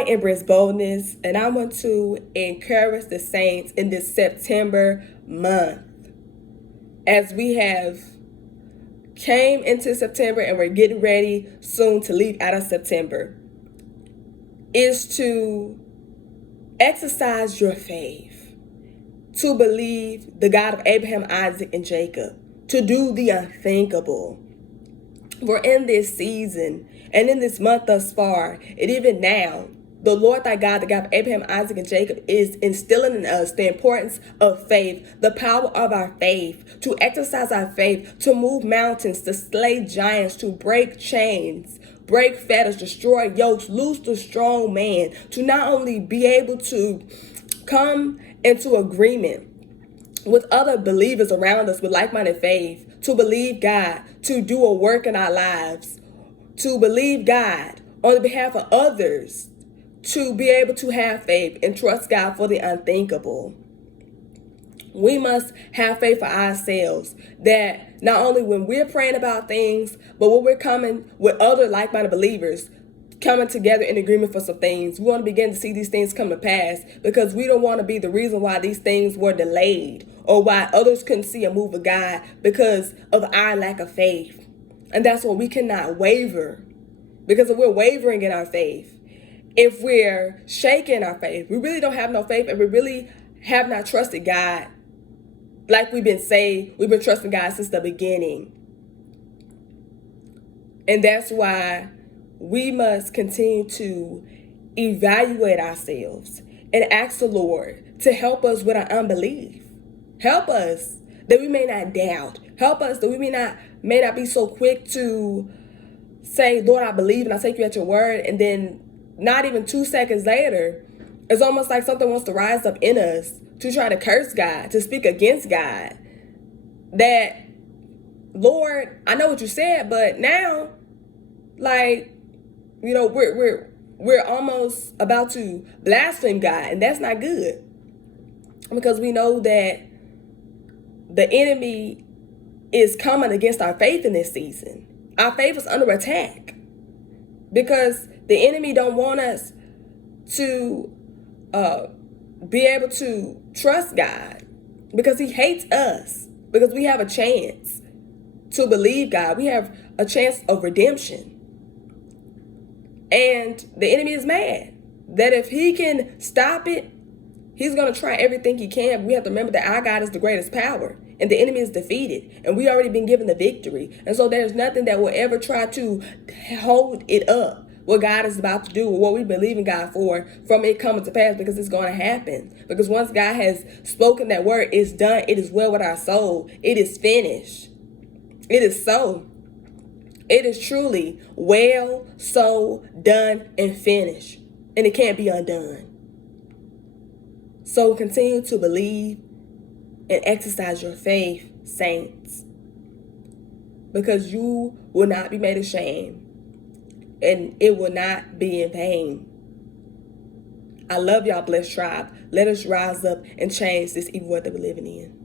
I embrace boldness, and I want to encourage the saints in this September month as we have came into September and we're getting ready soon to leave out of September, is to exercise your faith, to believe the God of Abraham, Isaac, and Jacob, to do the unthinkable. We're in this season and in this month thus far, and even now, the Lord thy God, the God of Abraham, Isaac, and Jacob, is instilling in us the importance of faith, the power of our faith, to exercise our faith, to move mountains, to slay giants, to break chains, break fetters, destroy yokes, loose the strong man, to not only be able to come into agreement with other believers around us with like-minded faith, to believe God, to do a work in our lives, to believe God on the behalf of others, to be able to have faith and trust God for the unthinkable. We must have faith for ourselves that not only when we're praying about things, but when we're coming with other like-minded believers, coming together in agreement for some things, we want to begin to see these things come to pass, because we don't want to be the reason why these things were delayed or why others couldn't see a move of God because of our lack of faith. And that's why we cannot waver, because if we're wavering in our faith, if we're shaking our faith, we really don't have no faith, and we really have not trusted God like we've been saying. We've been trusting God since the beginning. And that's why we must continue to evaluate ourselves and ask the Lord to help us with our unbelief. Help us that we may not doubt. Help us that we may not be so quick to say, Lord, I believe and I take you at your word, and then not even 2 seconds later, it's almost like something wants to rise up in us to try to curse God, to speak against God. That, Lord, I know what you said, but now, like, you know, we're almost about to blaspheme God, and that's not good, because we know that the enemy is coming against our faith in this season. Our faith is under attack because the enemy don't want us to be able to trust God, because he hates us, because we have a chance to believe God. We have a chance of redemption. And the enemy is mad that if he can stop it, he's going to try everything he can. We have to remember that our God is the greatest power, and the enemy is defeated, and we already been given the victory. And so there's nothing that will ever try to hold it up, what God is about to do, or what we believe in God for, from it coming to pass, because it's going to happen. Because once God has spoken that word, it's done. It is well with our soul. It is finished. It is so. It is truly well, so, done, and finished. And it can't be undone. So continue to believe and exercise your faith, saints, because you will not be made ashamed, and it will not be in vain. I love y'all, blessed tribe. Let us rise up and change this evil world that we're living in.